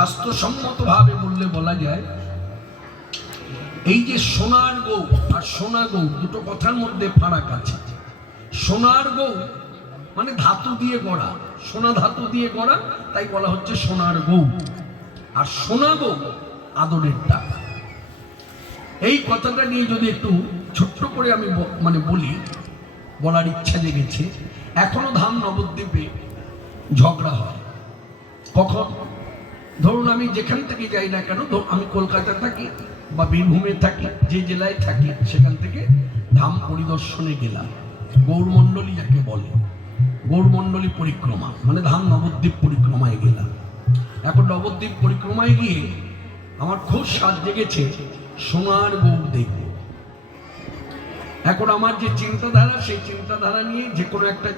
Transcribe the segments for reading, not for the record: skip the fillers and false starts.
শাস্ত্রসম্মতভাবে বললে বলা যায়, এই যে সোনার গৌ আর সোনা গৌ দুটো কথার মধ্যে ফারাক আছে। সোনার গৌ মানে ধাতু দিয়ে গড়া, সোনা ধাতু দিয়ে গড়া, তাই বলা হচ্ছে সোনার গৌ। আর সোনা গৌ আদরের টাকা। এই কথাটা নিয়ে যদি একটু ছোট্ট করে আমি বলি, বলার ইচ্ছা জেগেছে। এখনো ধাম নবদ্বীপে ঝগড়া হয়। কখন? ধরুন আমি যেখান থেকে যাই না কেন, আমি কলকাতা থাকি বা বীরভূমে থাকি, যে জেলায় থাকি, সেখান থেকে ধাম পরিদর্শনে গেলাম। গৌরমণ্ডলী যাকে বলে, গৌরমণ্ডলী পরিক্রমা মানে ধাম নবদ্বীপ পরিক্রমায় গেলাম। এখন নবদ্বীপ পরিক্রমায় গিয়ে আমার খুব স্বাদ জেগেছে সোনার গৌর দেখব। এখন আমার যে চিন্তাধারা, সেই চিন্তাধারা নিয়ে যে কোনো একটা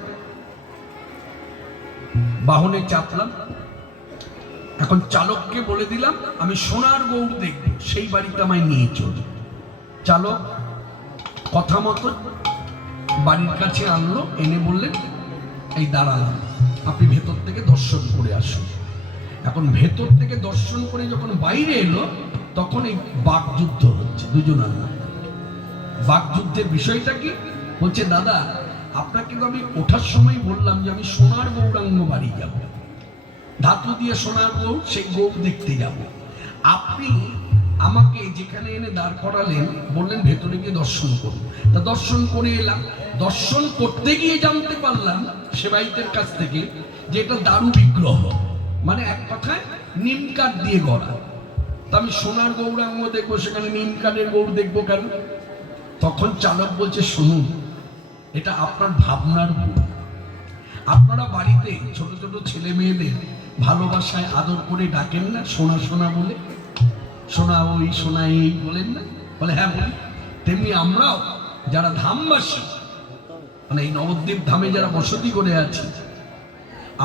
বাহনে চাপলাম। এখন চালককে বলে দিলাম আমি সোনার গৌর দেখব, সেই বাড়িতে আমায় নিয়ে চল। চালক কথা মতো বাড়ির কাছে আনলো, এনে বললেন এই দাঁড়ালাম, আপনি ভেতর থেকে দর্শন করে আসুন। এখন ভেতর থেকে দর্শন করে যখন বাইরে এলো, তখন এই বাকযুদ্ধ হচ্ছে দুজনের মধ্যে। বাকযুদ্ধের বিষয়টা কি? বলছে দাদা আপনাকে তো আমি ওঠার সময় বললাম যে আমি সোনার গৌরাঙ্গ বাড়ি যাব, ধাতু দিয়ে সোনার গৌর, সেই গৌর দেখতে যাব। আপনি আমাকে যেখানে এনে দাঁড় করালেন, বললেন ভেতরে গিয়ে দর্শন করুন। তা দর্শন করে এলাম। দর্শন করতে গিয়ে জানতে পারলাম সেবাইতের কাছ থেকে যে এটা দারু বিগ্রহ, মানে এক কথায় নিম কাঠ দিয়ে গড়া। তা আমি সোনার গৌরাঙ্গ দেখবো, সেখানে নিম কাঠের গৌর দেখবো কেন? তখন চালক বলছে শুনুন, এটা আপনার ভাবনার ভুল। আপনারা বাড়িতে ছোট ছোট ছেলে মেয়েদের ভালোবাসায় আদর করে ডাকেন না, সোনা সোনা বলে, সোনা ওই সোনা এই বলেন না? বলে হ্যাঁ বলি। তেমনি আমরাও যারা ধামবাসী, মানে এই নবদ্বীপ ধামে যারা বসতি করে আছি,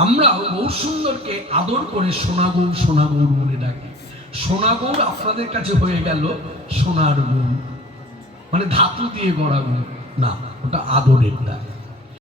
আমরাও গৌর সুন্দরকে আদর করে সোনা গৌর বলে ডাকি। সোনা গৌর আপনাদের কাছে হয়ে গেল সোনার গৌর, মানে ধাতু দিয়ে গড়া গৌর না, ওটা আদরের ডাক।